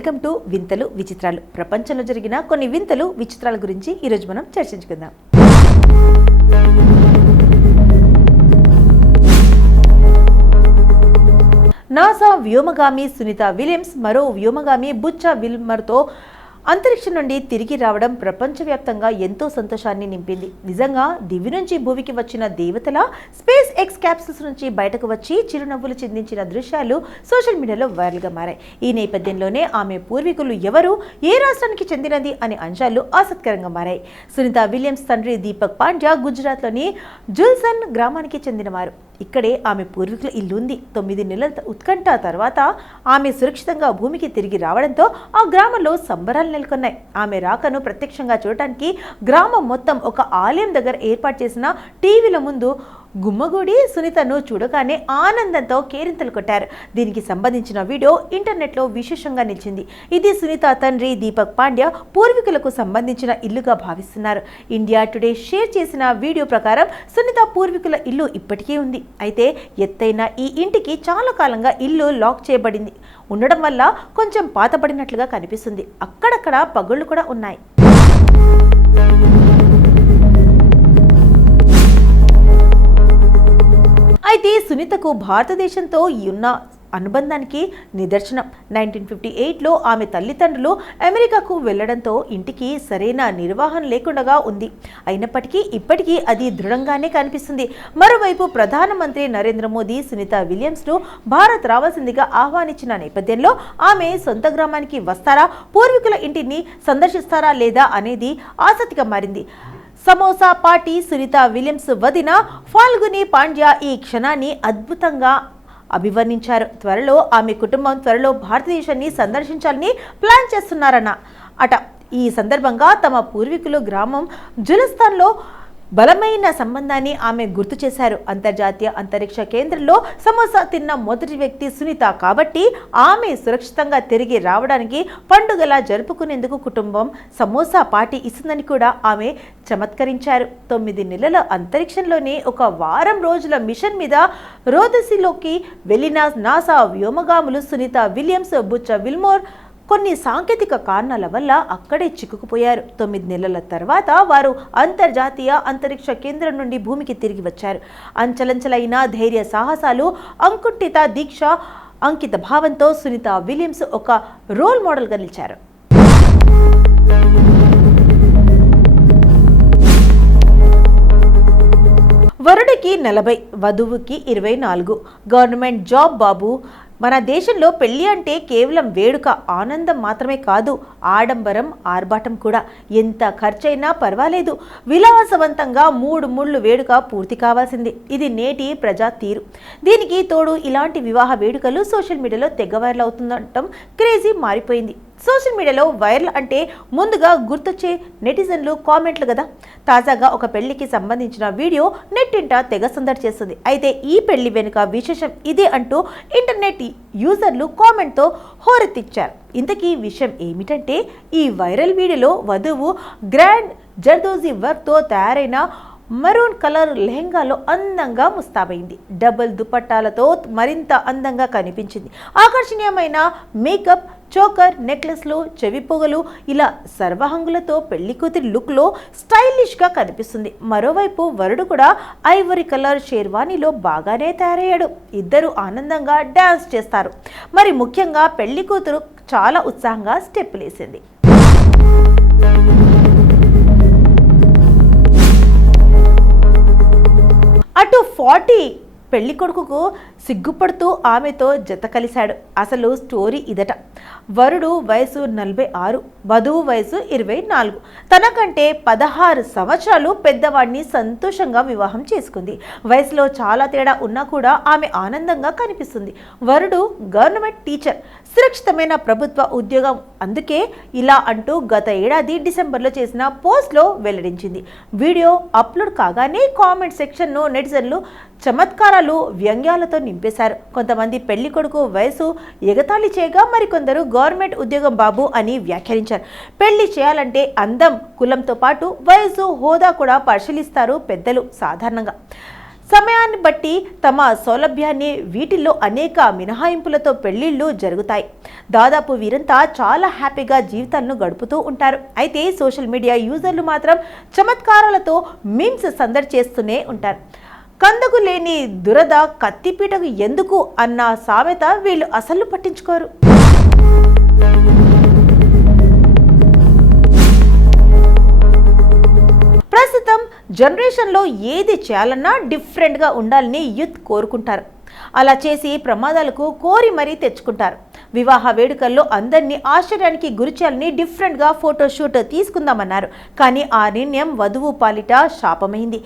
Welcome to వింతలు విచిత్రాలు. ప్రపంచంలో జరిగిన కొన్ని వింతలు విచిత్రాల గురించి ఈరోజు మనం చర్చించుకుందాం. నాసా వ్యోమగామి సునీత విలియమ్స్ మరో వ్యోమగామి బుచ్ విల్మర్తో అంతరిక్షం నుండి తిరిగి రావడం ప్రపంచవ్యాప్తంగా ఎంతో సంతోషాన్ని నింపింది. నిజంగా దివి నుంచి భూమికి వచ్చిన దేవతల స్పేస్ ఎక్స్ క్యాప్సూల్స్ నుంచి బయటకు వచ్చి చిరునవ్వులు చిందించిన దృశ్యాలు సోషల్ మీడియాలో వైరల్గా మారాయి. ఈ నేపథ్యంలోనే ఆమె పూర్వీకులు ఎవరు, ఏ రాష్ట్రానికి చెందినది అనే అంశాలు ఆసక్తికరంగా మారాయి. సునీత విలియమ్స్ తండ్రి దీపక్ పాండ్యా గుజరాత్లోని జుల్సన్ గ్రామానికి చెందినవారు. ఇక్కడే ఆమె పూర్వీకుల ఇల్లు ఉంది. 9 నెలల ఉత్కంఠ తర్వాత ఆమె సురక్షితంగా భూమికి తిరిగి రావడంతో ఆ గ్రామంలో సంబరాలు నెలకొన్నాయి. ఆమె రాకను ప్రత్యక్షంగా చూడటానికి గ్రామం మొత్తం ఒక ఆలయం దగ్గర ఏర్పాటు చేసిన టీవీల ముందు గుమ్మగూడి సునీతను చూడగానే ఆనందంతో కేరింతలు కొట్టారు. దీనికి సంబంధించిన వీడియో ఇంటర్నెట్లో విశేషంగా నిలిచింది. ఇది సునీత తండ్రి దీపక్ పాండ్యా పూర్వీకులకు సంబంధించిన ఇల్లుగా భావిస్తున్నారు. ఇండియా టుడే షేర్ చేసిన వీడియో ప్రకారం సునీత పూర్వీకుల ఇల్లు ఇప్పటికీ ఉంది. అయితే ఎత్తైన ఈ ఇంటికి చాలా కాలంగా ఇల్లు లాక్ చేయబడింది ఉండడం వల్ల కొంచెం పాతబడినట్లుగా కనిపిస్తుంది. అక్కడక్కడ పగుళ్లు కూడా ఉన్నాయి. అయితే సునీతకు భారతదేశంతో ఉన్న అనుబంధానికి నిదర్శనం 1958లో ఆమె తల్లిదండ్రులు అమెరికాకు వెళ్లడంతో ఇంటికి సరైన నిర్వహణ లేకుండా ఉంది. అయినప్పటికీ ఇప్పటికీ అది దృఢంగానే కనిపిస్తుంది. మరోవైపు ప్రధానమంత్రి నరేంద్ర మోదీ సునీత విలియమ్స్ను భారత్ రావాల్సిందిగా ఆహ్వానించిన నేపథ్యంలో ఆమె సొంత గ్రామానికి వస్తారా, పూర్వీకుల ఇంటిని సందర్శిస్తారా లేదా అనేది ఆసక్తిగా మారింది. సమోసా పార్టీ సునీత విలియమ్స్ వదిన ఫాల్గుని పాండ్యా ఈ క్షణాన్ని అద్భుతంగా అభివర్ణించారు. త్వరలో ఆమె కుటుంబం త్వరలో భారతదేశాన్ని సందర్శించాలని ప్లాన్ చేస్తున్నారన్న అట. ఈ సందర్భంగా తమ పూర్వీకులు గ్రామం జులస్తాన్లో బలమైన సంబంధాన్ని ఆమె గుర్తు చేశారు. అంతర్జాతీయ అంతరిక్ష కేంద్రంలో సమోసా తిన్న మొదటి వ్యక్తి సునీత కాబట్టి ఆమె సురక్షితంగా తిరిగి రావడానికి పండుగలా జరుపుకునేందుకు కుటుంబం సమోసా పార్టీ ఇస్తుందని కూడా ఆమె చమత్కరించారు. 9 నెలల అంతరిక్షంలోనే ఒక వారం రోజుల మిషన్ మీద రోదసిలోకి వెళ్లిన నాసా వ్యోమగాములు సునీత విలియమ్స్, బుచ్ విల్మోర్ కొన్ని సాంకేతిక కారణాల వల్ల అక్కడే చిక్కుకుపోయారు. 9 నెలల తర్వాత వారు అంతర్జాతీయ అంతరిక్ష కేంద్రం నుండి భూమికి తిరిగి వచ్చారు. అంచలంచలైన ధైర్య సాహసాలు, అంకుఠిత దీక్ష, అంకిత భావంతో సునీత విలియమ్స్ ఒక రోల్ మోడల్గా నిలిచారు. వరుడికి 40, వధువుకి 24. గవర్నమెంట్ జాబ్ బాబు. మన దేశంలో పెళ్లి అంటే కేవలం వేడుక, ఆనందం మాత్రమే కాదు, ఆడంబరం, ఆర్భాటం కూడా. ఎంత ఖర్చైనా పర్వాలేదు, విలాసవంతంగా 3 ముళ్ళు వేడుక పూర్తి కావాల్సింది. ఇది నేటి ప్రజా తీరు. దీనికి తోడు ఇలాంటి వివాహ వేడుకలు సోషల్ మీడియాలో తెగ వైరల్ అవుతుండటం క్రేజీ మారిపోయింది. సోషల్ మీడియాలో వైరల్ అంటే ముందుగా గుర్తొచ్చే నెటిజన్లు, కామెంట్లు కదా. తాజాగా ఒక పెళ్లికి సంబంధించిన వీడియో నెట్టింట తెగ సందడి చేస్తుంది. అయితే ఈ పెళ్లి వెనుక విశేషం ఇదే అంటూ ఇంటర్నెట్ యూజర్లు కామెంట్తో హోరెత్తిచ్చారు. ఇంతకీ విషయం ఏమిటంటే, ఈ వైరల్ వీడియోలో వధువు గ్రాండ్ జర్దోజీ వర్క్తో తయారైన మరూన్ కలర్ లెహంగాలో అందంగా ముస్తాబైంది. డబుల్ దుపట్టాలతో మరింత అందంగా కనిపించింది. ఆకర్షణీయమైన మేకప్, చోకర్, నెక్లెస్లు, చెవి పొగలు, ఇలా సర్వహంగులతో పెళ్లి కూతురి లుక్లో స్టైలిష్గా కనిపిస్తుంది. మరోవైపు వరుడు కూడా ఐవరీ కలర్ షేర్వానీలో బాగానే తయారయ్యాడు. ఇద్దరు ఆనందంగా డ్యాన్స్ చేస్తారు. మరి ముఖ్యంగా పెళ్లి కూతురు చాలా ఉత్సాహంగా స్టెప్పులేసింది. అటు 40 పెళ్లి కొడుకుకు సిగ్గుపడుతూ ఆమెతో జత కలిశాడు. అసలు స్టోరీ ఇదట. వరుడు వయసు 46, వధువు వయసు 24. తనకంటే 16 సంవత్సరాలు పెద్దవాడిని సంతోషంగా వివాహం చేసుకుంది. వయసులో చాలా తేడా ఉన్నా కూడా ఆమె ఆనందంగా కనిపిస్తుంది. వరుడు గవర్నమెంట్ టీచర్, సురక్షితమైన ప్రభుత్వ ఉద్యోగం. అందుకే ఇలా అంటూ గత ఏడాది డిసెంబర్లో చేసిన పోస్ట్లో వెల్లడించింది. వీడియో అప్లోడ్ కాగానే కామెంట్ సెక్షన్ను నెటిజన్లు చమత్కారాలు, వ్యంగ్యాలతో నింపేశారు. కొంతమంది పెళ్లి కొడుకు వయసు ఎగతాళి చేయగా మరికొందరు గవర్నమెంట్ ఉద్యోగం బాబు అని వ్యాఖ్యానించారు. పెళ్లి చేయాలంటే అందం, కులంతో పాటు వయసు, హోదా కూడా పరిశీలిస్తారు పెద్దలు సాధారణంగా. సమయాన్ని బట్టి తమ సౌలభ్యాన్ని వీటిల్లో అనేక మినహాయింపులతో పెళ్లిళ్ళు జరుగుతాయి. దాదాపు వీరంతా చాలా హ్యాపీగా జీవితాలను గడుపుతూ ఉంటారు. అయితే సోషల్ మీడియా యూజర్లు మాత్రం చమత్కారాలతో మీమ్స్ సందడి చేస్తూనే ఉంటారు. కందకు లేని దురద కత్తిపీటకు ఎందుకు అన్న సామెత వీళ్ళు అసలు పట్టించుకోరు. ప్రస్తుతం జనరేషన్లో ఏది చేయాలన్నా డిఫరెంట్గా ఉండాలని యూత్ కోరుకుంటారు. అలా చేసి ప్రమాదాలకు కోరి మరీ తెచ్చుకుంటారు. వివాహ వేడుకల్లో అందరినీ ఆశ్చర్యానికి గురిచేయాలని డిఫరెంట్గా ఫోటోషూట్ తీసుకుందామన్నారు. కానీ ఆ నిర్ణయం వధువు పాలిట శాపమైంది.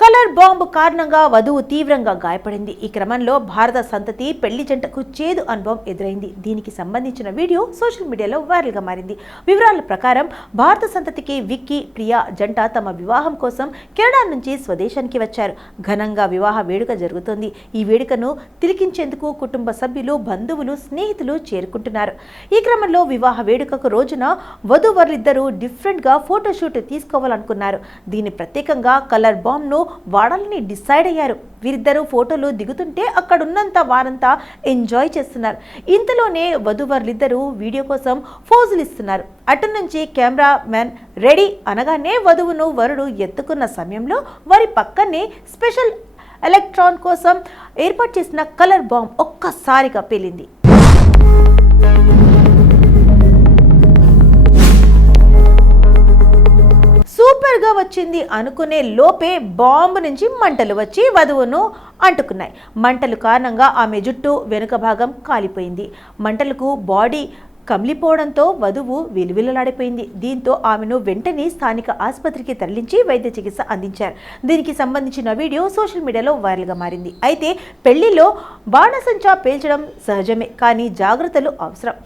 కలర్ బాంబు కారణంగా వధువు తీవ్రంగా గాయపడింది. ఈ క్రమంలో భారత సంతతి పెళ్లి జంటకు చేదు అనుభవం ఎదురైంది. దీనికి సంబంధించిన వీడియో సోషల్ మీడియాలో వైరల్గా మారింది. వివరాల ప్రకారం భారత సంతతికి విక్కీ, ప్రియా జంట తమ వివాహం కోసం కెనడా నుంచి స్వదేశానికి వచ్చారు. ఘనంగా వివాహ వేడుక జరుగుతోంది. ఈ వేడుకను తిలకించేందుకు కుటుంబ సభ్యులు, బంధువులు, స్నేహితులు చేరుకుంటున్నారు. ఈ క్రమంలో వివాహ వేడుకకు రోజున వధూవరులిద్దరూ డిఫరెంట్గా ఫోటోషూట్ తీసుకోవాలనుకున్నారు. దీన్ని ప్రత్యేకంగా కలర్ బాంబ్ను వాడాలని డిసైడ్ అయ్యారు. వీరిద్దరూ ఫోటోలు దిగుతుంటే అక్కడున్నంత వారంతా ఎంజాయ్ చేస్తున్నారు. ఇంతలోనే వధూవరులిద్దరూ వీడియో కోసం ఫోజులు ఇస్తున్నారు. అటు నుంచి కెమెరా మ్యాన్ రెడీ అనగానే వధువును వరుడు ఎత్తుకున్న సమయంలో వారి పక్కనే స్పెషల్ ఎలక్ట్రాన్ కోసం ఏర్పాటు చేసిన కలర్ బాంబ్ ఒక్కసారిగా పేలింది. సూపర్గా వచ్చింది అనుకునే లోపే బాంబు నుంచి మంటలు వచ్చి వధువును అంటుకున్నాయి. మంటలు కారణంగా ఆమె జుట్టు వెనుక భాగం కాలిపోయింది. మంటలకు బాడీ కమిలిపోవడంతో వధువు విలువిలలాడిపోయింది. దీంతో ఆమెను వెంటనే స్థానిక ఆసుపత్రికి తరలించి వైద్య చికిత్స అందించారు. దీనికి సంబంధించిన వీడియో సోషల్ మీడియాలో వైరల్గా మారింది. అయితే పెళ్లిలో బాణసంచా పేల్చడం సహజమే, కానీ జాగ్రత్తలు అవసరం.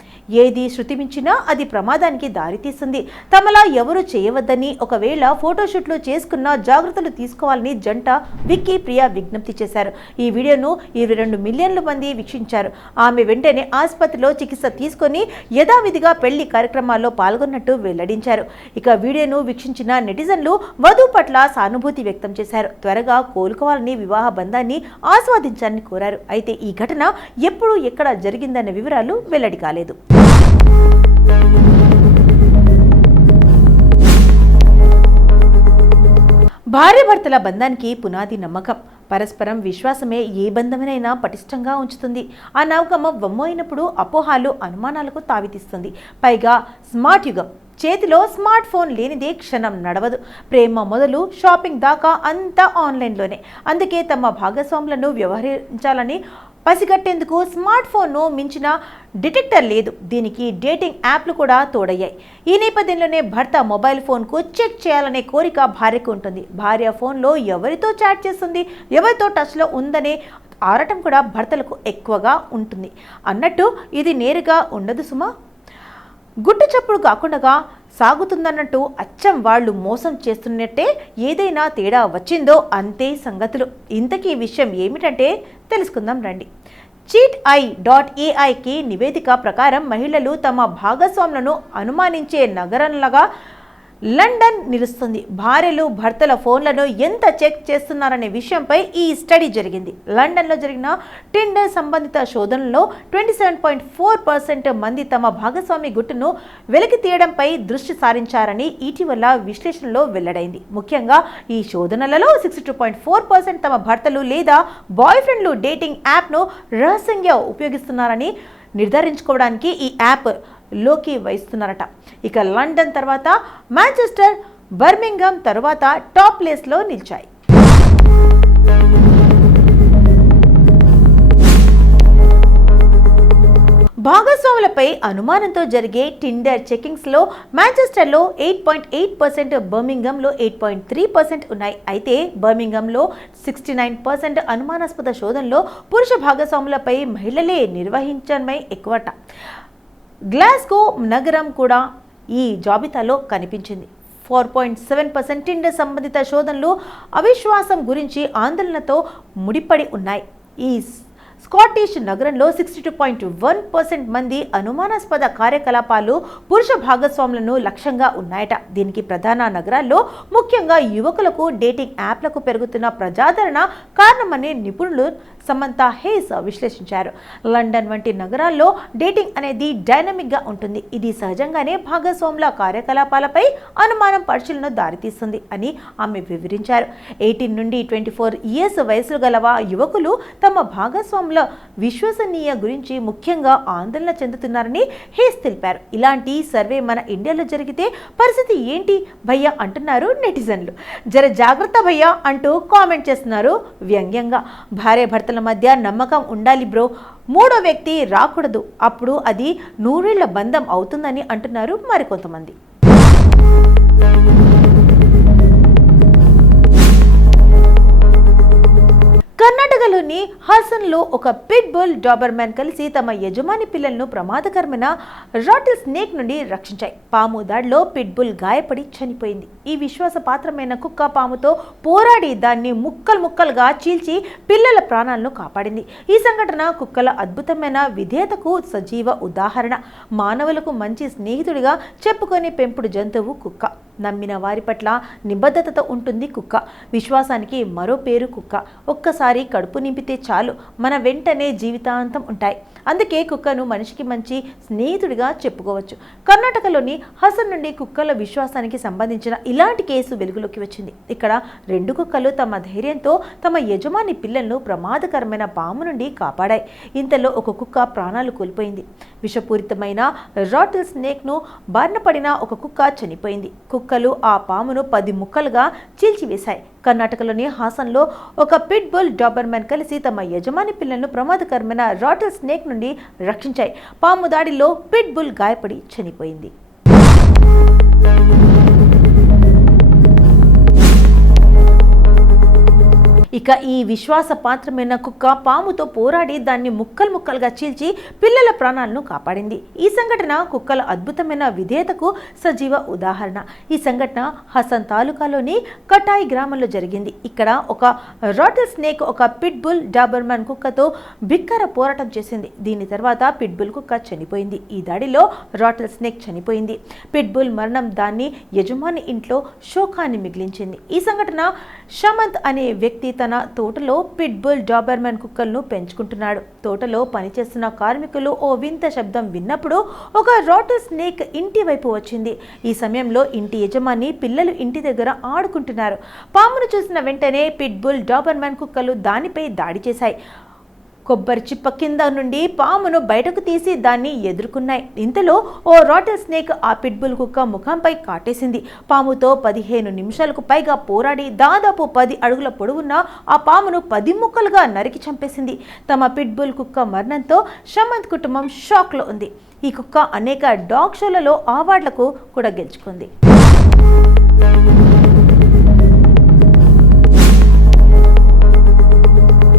ఏది శృతి మించినా అది ప్రమాదానికి దారితీస్తుంది. తమలా ఎవరు చేయవద్దని, ఒకవేళ ఫోటోషూట్లు చేసుకున్న జాగ్రత్తలు తీసుకోవాలని జంట విక్కీ, ప్రియా విజ్ఞప్తి చేశారు. ఈ వీడియోను 22 మిలియన్ల మంది వీక్షించారు. ఆమె వెంటనే ఆసుపత్రిలో చికిత్స తీసుకొని యథావిధిగా పెళ్లి కార్యక్రమాల్లో పాల్గొన్నట్టు వెల్లడించారు. ఇక వీడియోను వీక్షించిన నెటిజన్లు వధువు పట్ల సానుభూతి వ్యక్తం చేశారు. త్వరగా కోలుకోవాలని, వివాహ బంధాన్ని ఆస్వాదించాలని కోరారు. అయితే ఈ ఘటన ఎప్పుడు, ఎక్కడ జరిగిందన్న వివరాలు వెల్లడి కాలేదు. భార్యాభర్తల బంధానికి పునాది నమ్మకం. పరస్పరం విశ్వాసమే ఏ బంధమైనా పటిష్టంగా ఉంచుతుంది. ఆ నమ్మకం వమ్మోయినప్పుడు అపోహాలు, అనుమానాలకు తావితీస్తుంది. పైగా స్మార్ట్ యుగం. చేతిలో స్మార్ట్ ఫోన్ లేనిదే క్షణం నడవదు. ప్రేమ మొదలు షాపింగ్ దాకా అంతా ఆన్లైన్లోనే. అందుకే తమ భాగస్వాములను వ్యవహరించాలని పసిగట్టేందుకు స్మార్ట్ ఫోన్ను మించిన డిటెక్టర్ లేదు. దీనికి డేటింగ్ యాప్లు కూడా తోడయ్యాయి. ఈ నేపథ్యంలోనే భర్త మొబైల్ ఫోన్కు చెక్ చేయాలనే కోరిక భార్యకు ఉంటుంది. భార్య ఫోన్లో ఎవరితో చాట్ చేస్తుంది, ఎవరితో టచ్లో ఉందనే ఆరటం కూడా భర్తలకు ఎక్కువగా ఉంటుంది. అన్నట్టు ఇది నేరుగా ఉండదు సుమా. గుట్టు చప్పుడు కాకుండా సాగుతుందన్నట్టు అచ్చం వాళ్ళు మోసం చేస్తున్నట్టే. ఏదైనా తేడా వచ్చిందో అంతే సంగతులు. ఇంతకీ విషయం ఏమిటంటే తెలుసుకుందాం రండి. cheat.ai.ai నివేదిక ప్రకారం మహిళలు తమ భాగస్వాములను అనుమానించే నగరంలాగా లండన్ నిలుస్తుంది. భార్యలు భర్తల ఫోన్లను ఎంత చెక్ చేస్తున్నారనే విషయంపై ఈ స్టడీ జరిగింది. లండన్లో జరిగిన టిండర్ సంబంధిత శోధనలో 27.4% మంది తమ భాగస్వామి గుట్టును వెలికి తీయడంపై దృష్టి సారించారని ఇటీవల విశ్లేషణలో వెల్లడైంది. ముఖ్యంగా ఈ శోధనలలో 62.4% తమ భర్తలు లేదా బాయ్ ఫ్రెండ్లు డేటింగ్ యాప్ను రహస్యంగా ఉపయోగిస్తున్నారని నిర్ధారించుకోవడానికి ఈ యాప్ లోకి వహిస్తున్నారట. ఇక లండన్ తర్వాత మాంచెస్టర్, బర్మింగ్హామ్ తర్వాత టాప్ ప్లేస్లో నిలిచాయి. భాగస్వాములపై అనుమానంతో జరిగే టిండర్ చెకింగ్స్లో మాంచెస్టర్లో 8.8%, బర్మింగ్హామ్లో 8.3% ఉన్నాయి. అయితే బర్మింగ్హామ్లో 69% అనుమానాస్పద శోధనలో పురుష భాగస్వాములపై మహిళలే నిర్వహించడమే ఎక్కువట. గ్లాస్గో నగరం కూడా ఈ జాబితాలో కనిపించింది. 4.7% టిండర్ సంబంధిత శోధనలు అవిశ్వాసం గురించి ఆందోళనతో ముడిపడి ఉన్నాయి. ఈ స్కాటిష్ నగరంలో 62.1% మంది అనుమానాస్పద కార్యకలాపాలు పురుష భాగస్వాములను లక్ష్యంగా ఉన్నాయట. దీనికి ప్రధాన నగరాల్లో ముఖ్యంగా యువకులకు డేటింగ్ యాప్లకు పెరుగుతున్న ప్రజాదరణ కారణమని నిపుణులు సమంతా హేస్ విశ్లేషించారు. లండన్ వంటి నగరాల్లో డేటింగ్ అనేది డైనమిక్గా ఉంటుంది. ఇది సహజంగానే భాగస్వాముల కార్యకలాపాలపై అనుమానం పరిశీలన దారితీస్తుంది అని ఆమె వివరించారు. 18 నుండి 24 ఇయర్స్ వయసు గల యువకులు తమ భాగస్వాముల విశ్వసనీయ గురించి ముఖ్యంగా ఆందోళన చెందుతున్నారని హేస్ తెలిపారు. ఇలాంటి సర్వే మన ఇండియాలో జరిగితే పరిస్థితి ఏంటి భయ్యా అంటున్నారు నెటిజన్లు. జర జాగ్రత్త భయ్యా అంటూ కామెంట్ చేస్తున్నారు వ్యంగ్యంగా. భార్య భర్తల మధ్య నమ్మకం ఉండాలి బ్రో, మూడో వ్యక్తి రాకూడదు, అప్పుడు అది నూరేళ్ల బంధం అవుతుందని అంటున్నారు మరికొంతమంది. కర్ణాటకలోని హాసన్లో ఒక పిట్ బుల్ డాబర్మ్యాన్ కలిసి తమ యజమాని పిల్లలను ప్రమాదకరమైన రాటిల్ స్నేక్ నుండి రక్షించాయి. పాము దాడిలో పిట్ బుల్ గాయపడి చనిపోయింది. ఈ విశ్వాసపాత్రమైన కుక్క పాముతో పోరాడి దాన్ని ముక్కలుగా చీల్చి పిల్లల ప్రాణాలను కాపాడింది. ఈ సంఘటన కుక్కల అద్భుతమైన విధేయతకు సజీవ ఉదాహరణ. మానవులకు మంచి స్నేహితుడిగా చెప్పుకునే పెంపుడు జంతువు కుక్క. నమ్మిన వారి పట్ల నిబద్ధతతో ఉంటుంది కుక్క. విశ్వాసానికి మరో పేరు కుక్క. ఒక్కసారి కడుపు నింపితే చాలు, మన వెంటనే జీవితాంతం ఉంటాయి. అందుకే కుక్కను మనిషికి మంచి స్నేహితుడిగా చెప్పుకోవచ్చు. కర్ణాటకలోని హసన్ నుండి కుక్కల విశ్వాసానికి సంబంధించిన ఇలాంటి కేసు వెలుగులోకి వచ్చింది. ఇక్కడ 2 కుక్కలు తమ ధైర్యంతో తమ యజమాని పిల్లలను ప్రమాదకరమైన పాము నుండి కాపాడాయి. ఇంతలో ఒక కుక్క ప్రాణాలు కోల్పోయింది. విషపూరితమైన రాటిల్ స్నేక్ను బారిన పడిన ఒక కుక్క చనిపోయింది. కుక్కలు ఆ పామును 10 ముక్కలుగా చీల్చివేశాయి. కర్ణాటకలోని హాసన్లో ఒక పిట్ బుల్ డాబర్మ్యాన్ కలిసి తమ యజమాని పిల్లలను ప్రమాదకరమైన రాటిల్ స్నేక్ నుండి రక్షించాయి. పాము దాడిలో పిట్ బుల్ గాయపడి చనిపోయింది. ఇక ఈ విశ్వాసపాత్రమైన కుక్క పాముతో పోరాడి దాన్ని ముక్కలుగా చీల్చి పిల్లల ప్రాణాలను కాపాడింది. ఈ సంఘటన కుక్కల అద్భుతమైన విధేయతకు సజీవ ఉదాహరణ. ఈ సంఘటన హసన్ తాలూకాలోని కటాయి గ్రామంలో జరిగింది. ఇక్కడ ఒక రాటిల్ స్నేక్ ఒక పిట్ బుల్ డాబర్మ్యాన్ కుక్కతో బిక్కర పోరాటం చేసింది. దీని తర్వాత పిట్ బుల్ కుక్క చనిపోయింది. ఈ దాడిలో రాటిల్ స్నేక్ చనిపోయింది. పిట్ బుల్ మరణం దాన్ని యజమాని ఇంట్లో శోకాన్ని మిగిలించింది. ఈ సంఘటన షమంత్ అనే వ్యక్తి తన తోటలో పిట్ బుల్ డాబర్మ్యాన్ కుక్కలను పెంచుకుంటున్నాడు. తోటలో పనిచేస్తున్న కార్మికులు ఓ వింత శబ్దం విన్నప్పుడు ఒక రాటిల్ స్నేక్ ఇంటి వైపు వచ్చింది. ఈ సమయంలో ఇంటి యజమాని పిల్లలు ఇంటి దగ్గర ఆడుకుంటున్నారు. పామును చూసిన వెంటనే పిట్ బుల్ డాబర్మ్యాన్ కుక్కలు దానిపై దాడి చేశాయి. కొబ్బరి చిప్ప కింద నుండి పామును బయటకు తీసి దాన్ని ఎదుర్కొన్నాయి. ఇంతలో ఓ రాటిల్ స్నేక్ ఆ పిట్బుల్ కుక్క ముఖంపై కాటేసింది. పాముతో 15 నిమిషాలకు పైగా పోరాడి దాదాపు 10 అడుగుల పొడవున్న ఆ పామును 10 ముక్కలుగా నరికి చంపేసింది. తమ పిట్బుల్ కుక్క మరణంతో షమంత్ కుటుంబం షాక్లో ఉంది. ఈ కుక్క అనేక డాగ్ షోలలో అవార్డులకు కూడా గెలుచుకుంది.